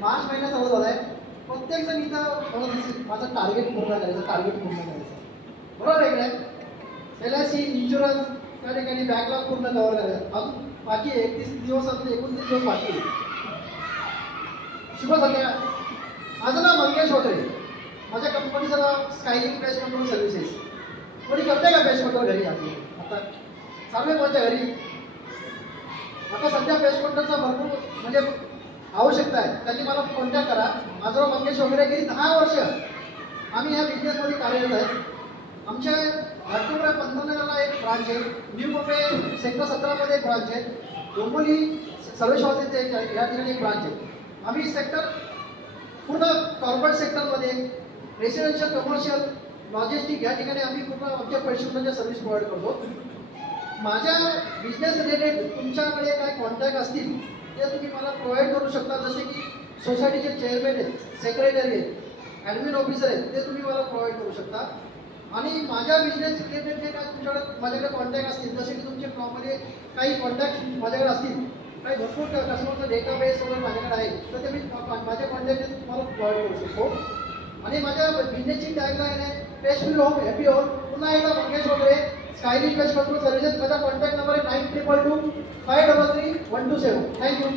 मार्च महिना चालू झाला आहे. प्रत्येक जण इथं म्हणत असेल माझं टार्गेट पूर्ण करायचं. बरोबर आहे की नाही? LIC इन्शुरन्स त्या ठिकाणी बॅकलॉग पूर्ण कव्हर करायचं. अजून बाकी 31 दिवस आपले 29 दिवस बाकी आहे. शुभ संध्या. माझं नाव मंगेश होते. माझ्या कंपनीचं नाव स्कायलिंग पेस्ट कंट्रोल सर्व्हिसेस. कोणी करते का पेस्ट कंट्रोल घरी? आपली आता चालू आहे माझ्या घरी. आता सध्या पेस्ट कंट्रोलचा भरपूर म्हणजे आवश्यकता आहे. त्यांनी मला कॉन्टॅक्ट करा. माझं नाव मंगेश वगैरे. गेली 10 वर्ष आम्ही या बिझनेसमध्ये कार्यरत आहे. आमच्या नागपूर पंतनगरला एक ब्रांच आहे. न्यू मुंबई सेक्टर 17 एक ब्रांच आहे. डोंबिवली सर्वेश्वरचे या ठिकाणी एक ब्रांच आहे. आम्ही सेक्टर पूर्ण कॉर्पोरेट सेक्टरमध्ये रेसिडेन्शियल, कमर्शियल, लॉजिस्टिक या ठिकाणी आम्ही पूर्ण आमच्या पेशंटच्या सर्व्हिस प्रोव्हाइड करतो. माझ्या बिझनेस रिलेटेड तुमच्याकडे काय कॉन्टॅक्ट असतील ते तुम्ही मला प्रोव्हाइड करू शकता. जसे की सोसायटीचे चेअरमॅन आहेत, सेक्रेटरी आहेत, ॲडमिन ऑफिसर आहेत, ते तुम्ही मला प्रोव्हाइड करू शकता. आणि माझ्या बिझनेस रिलेटेड जे काय तुमच्याकडे माझ्याकडे कॉन्टॅक्ट असतील, जसे की तुमचे प्रॉपर्टी काही कॉन्टॅक्ट माझ्याकडे असतील, काही भरपूर कस्टमरचा डेटाबेस वगैरे माझ्याकडे आहे, तर ते मी माझ्या कॉन्टॅक्ट तुम्हाला प्रोव्हाइड करू शकतो. आणि माझ्या बिझनेसची टॅगलाईन आहे paste will home happy home. पुन्हा एकदा मंगेश वगैरे, स्कायलिंग पेस्ट कंट्रोल सर्व्हिसेस. माझा कॉन्टॅक्ट नंबर आहे 9222 533 127. थँक्यू.